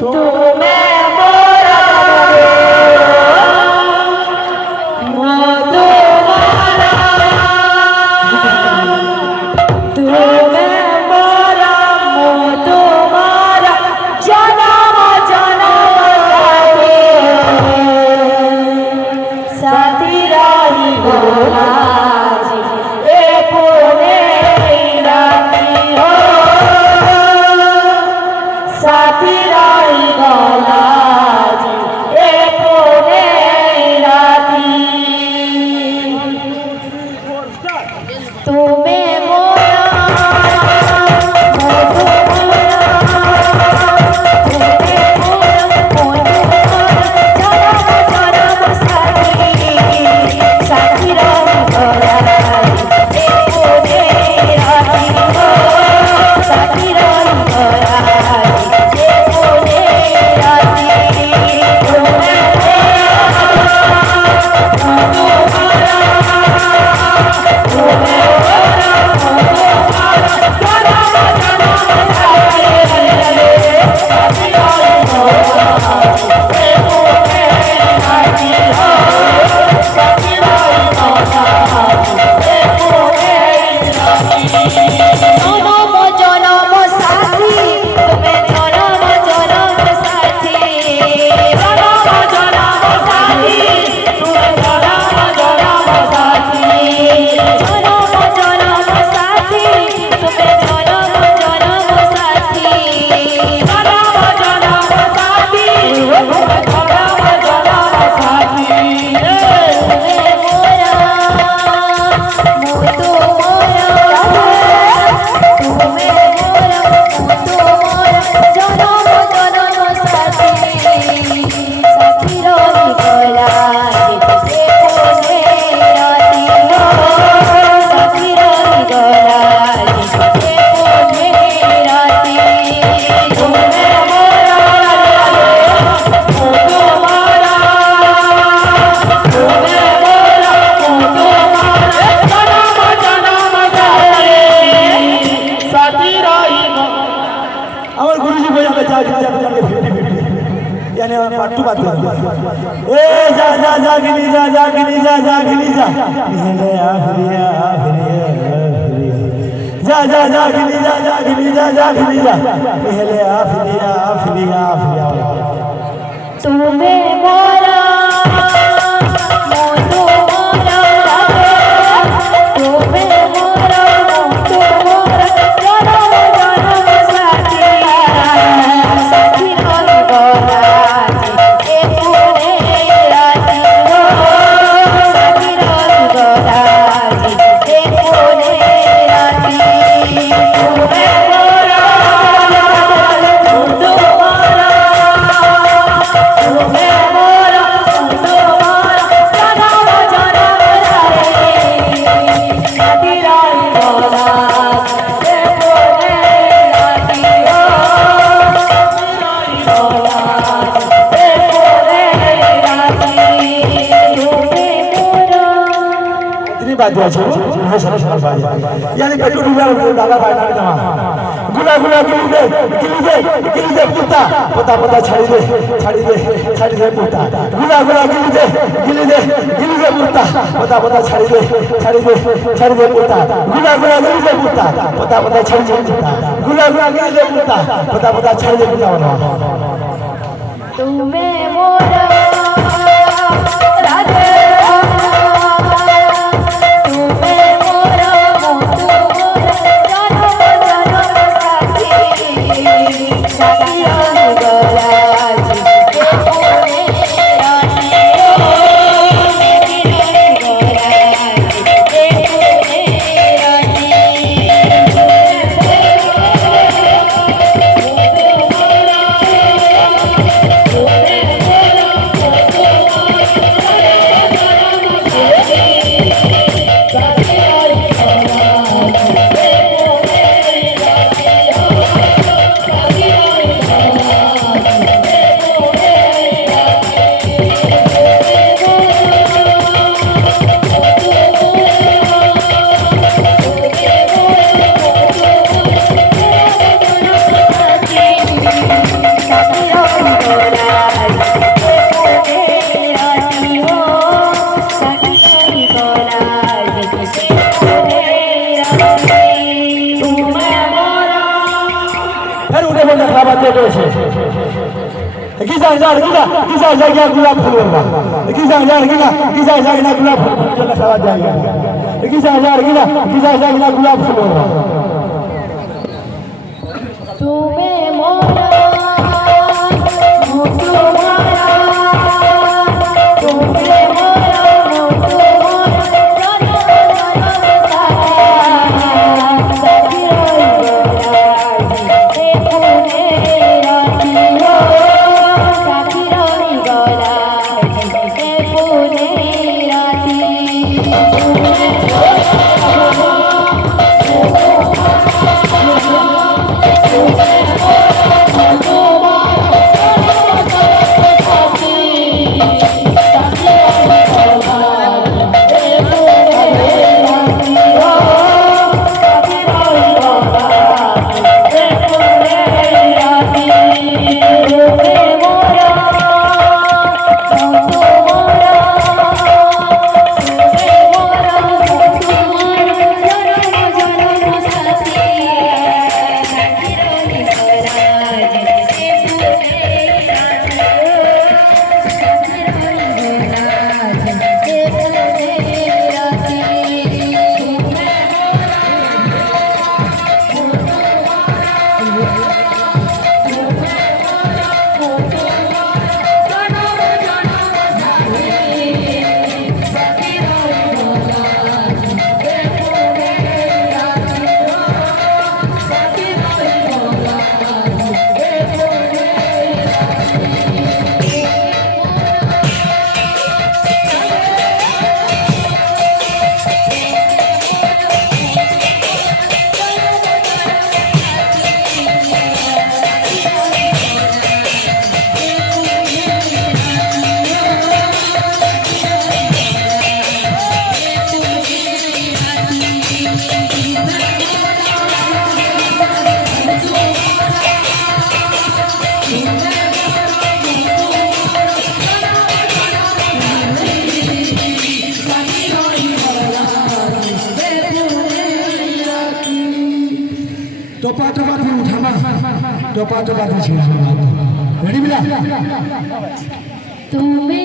तुम्हें मोरा मोदो मारा तुम्हें मोरा मोदो मारा जन्म जन्म साथी रही बोला साथी रही बोला तुम्हें मोरा पाटू बात ए जा जा जा गिनी जा जा गिनी जा जा गिनी जा निहले आखरिया जा जा जा गिनी जा जा गिनी जा जा गिनी जा निहले आखरिया तुम्हें मोरा मोदो मारा तुम्हें मोरा मोदो मारा जन्म जन्म साथी साथी रही बोला बात है बहुत सारा सारा बात यानी पेट्रोल डूबा डाला बाय ना गुला गुला गिली दे पुता छाड़ी दे पुता गुला गुला गिली दे पुता छाड़ी दे पुता गुला गुला गिली दे पुता छाड़ी दे पुता गुला गुला गिली दे पुता छाड़ी दे पुता तुम्हें मोरा করেছে কিসা জান কিসা জায়গা গোলাপ ফুল কিসা জান কিসা জায়গা গোলাপ ফুল জন্য সারা জায়গা কিসা জান কিসা জায়গা গোলাপ ফুল তুমি মোরা মুটু মোরা তুমি মোরা মুটু মোরা সাথী রহি গলা এ পুনে রাতি टोपा फिर उठाना टोपा फिर रेडी मिला তুমি